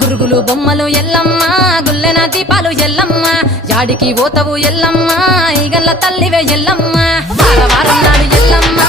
గురుగులు బొమ్మలు ఎల్లమ్మ గుల్లెన దీపాలు ఎల్లమ్మ యాడికి పోతవు ఎల్లమ్మ ఈగల్ల తల్లివే ఎల్లమ్మ వారం నాడు ఎల్లమ్మ